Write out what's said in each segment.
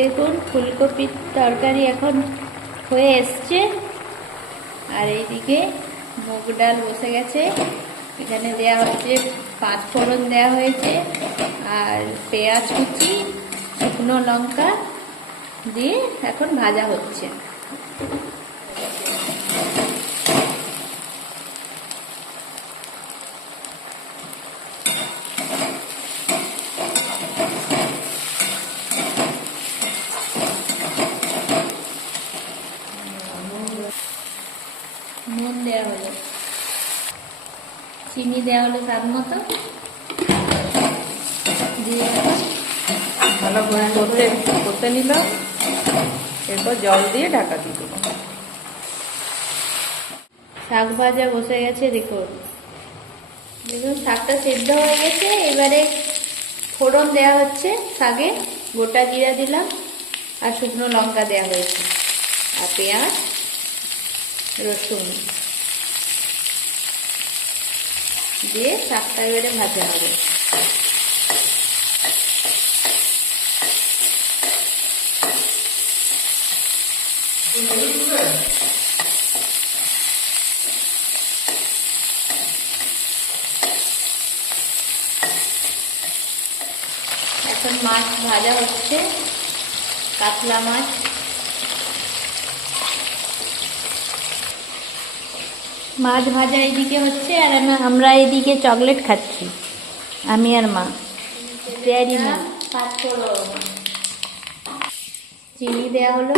দেখুন ফুলকপির তরকারি এখন হয়ে এসছে। আর এইদিকে মুগ ডাল বসে গেছে। এখানে দেয়া হচ্ছে পাঁচফোড়ন দেওয়া হয়েছে, আর পেঁয়াজ কুচি, শুকনো লঙ্কা দিয়ে এখন ভাজা হচ্ছে। নুন দেওয়া হলো, চিনি দেওয়া হলো স্বাদ মতো, দিয়ে ভালো করে করতে নিলাম। এরপর জল দিয়ে ঢাকা দিয়ে দেবো। শাক ভাজা বসে গেছে। দেখুন দেখুন শাকটা সেদ্ধ হয়ে গেছে। এবারে ফোড়ন দেওয়া হচ্ছে শাকে। গোটা জিরা দিলাম আর শুকনো লঙ্কা দেওয়া হয়েছে, আর পেঁয়াজ, রসুন দিয়ে শাকটা এবারে ভাজা হবে। এখন মাছ ভাজা হচ্ছে, কাতলা মাছ। মাছ ভাজা এদিকে হচ্ছে, আর আমরা এদিকে চকলেট খাচ্ছি, আমি আর মা। Dairy milk. চিনি দেওয়া হলো।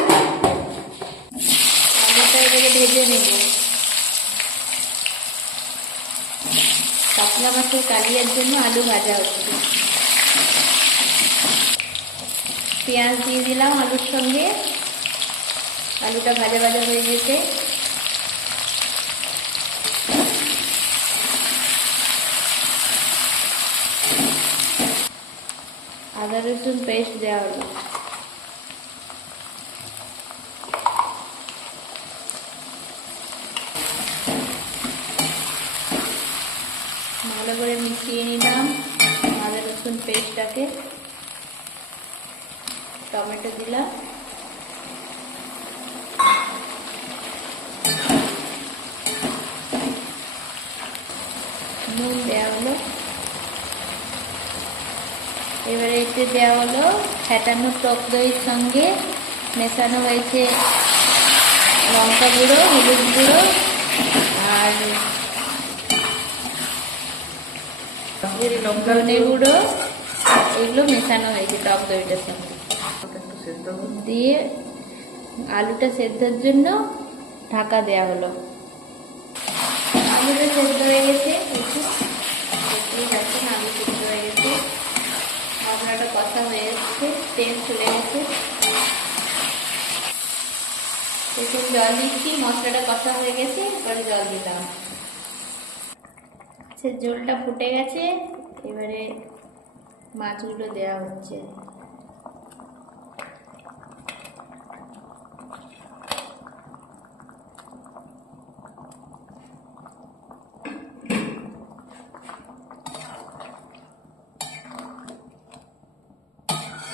আলুটা এবারে ভেজে নেব। কাতলা মাছের কালিয়ার জন্য আলু ভাজা হচ্ছে। পেঁয়াজ দিয়ে দিলাম আলুর সঙ্গে। আলুটা ভাজা ভাজা হয়ে গেছে। আদা রসুন পেস্ট দেওয়া হলো। ভালো করে মিশিয়ে নিলাম আদা রসুন পেস্টটাকে। টমেটো দিলাম, নুন দেওয়া হলো। এবারে এতে দেওয়া হলো ফেটানো টক দইয়ের সঙ্গে মেশানো হয়েছে লঙ্কা গুঁড়ো, হলুদ গুঁড়ো আর ধনে গুঁড়ো, এগুলো মেশানো হয়েছে টক দইটার সঙ্গে। দিয়ে আলুটা সেদ্ধর জন্য ঢাকা দেওয়া হলো। আলুটা সেদ্ধ হয়ে গেছে, দেখতেই পাচ্ছেন আলু সেদ্ধ হয়ে গেছে। মশলাটা কষা হয়ে এসছে, তেল চলে গেছে। দেখুন জল দিচ্ছি, মশলাটা কষা হয়ে গেছে। এবারে জল দিলাম। সে ঝোলটা ফুটে গেছে। এবারে মাছগুলো দেওয়া হচ্ছে।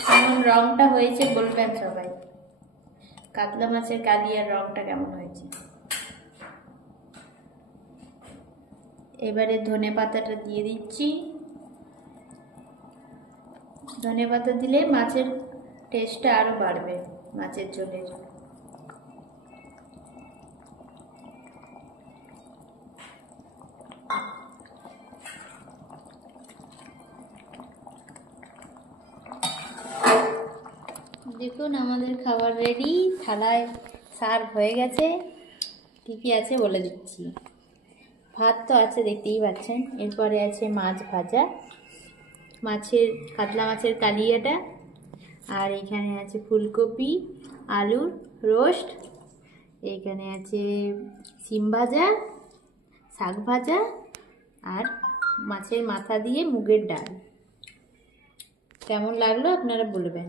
কেমন রংটা হয়েছে বলবেন সবাই। কাতলা মাছের কালিয়ার রংটা কেমন হয়েছে। এবারে ধনে পাতাটা দিয়ে দিচ্ছি। ধনে পাতা দিলে মাছের টেস্টটা আরো বাড়বে, মাছের ঝোলের। দেখুন আমাদের খাবার রেডি, থালায় সার্ভ হয়ে গেছে। কী কী আছে বলে দিচ্ছি। ভাত তো আছে দেখতেই পাচ্ছেন। এরপরে আছে মাছ ভাজা, কাতলা মাছের কালিয়াটা, আর এখানে আছে ফুলকপি আলুর রোস্ট, এইখানে আছে সিম ভাজা, শাক ভাজা, আর মাছের মাথা দিয়ে মুগের ডাল। কেমন লাগলো আপনারা বলবেন।